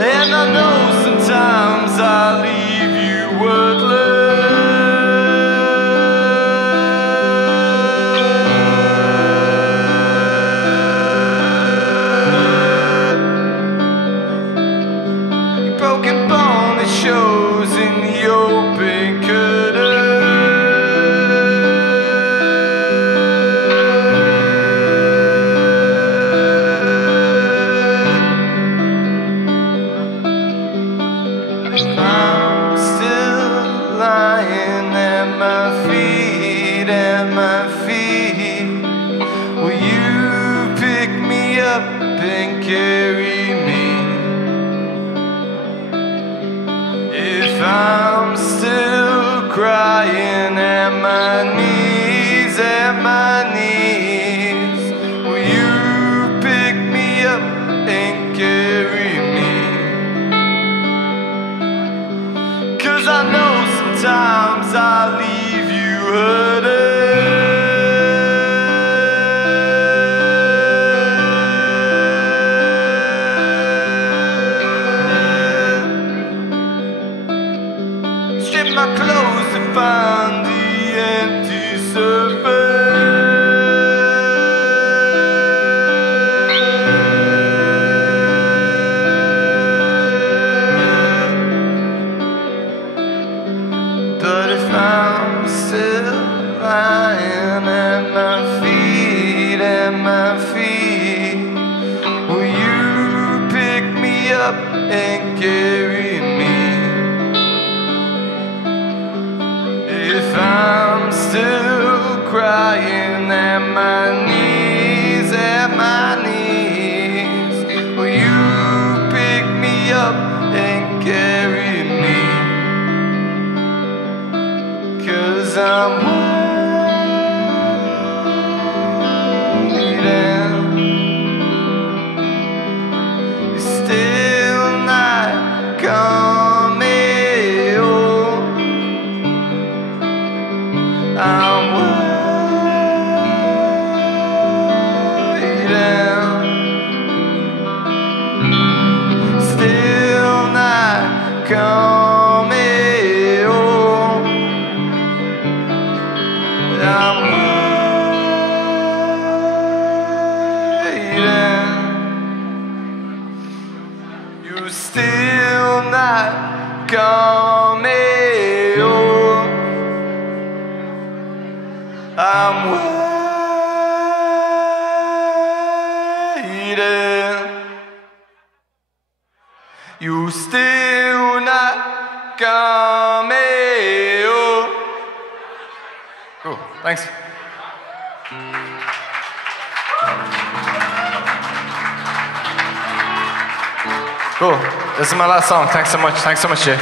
And I know sometimes I leave you wordless, your broken bone, it shows in the open curtain. I'm still lying at my feet. Will you pick me up and carry me? If I'm still crying at my knees, will you pick me up and carry me? 'Cause I know sometimes I leave you hurting. Strip my clothes to find the empty surface. But if I'm still lying at my feet, will you pick me up and carry me? If I'm still crying at my knees, will you pick me up and carry me? 'Cause I'm waiting, you're still not coming home. I'm waiting, still not coming home. I'm waiting, you're still not coming home. I'm waiting, you're still not coming home. Cool, thanks. Cool, this is my last song. Thanks so much, Jay.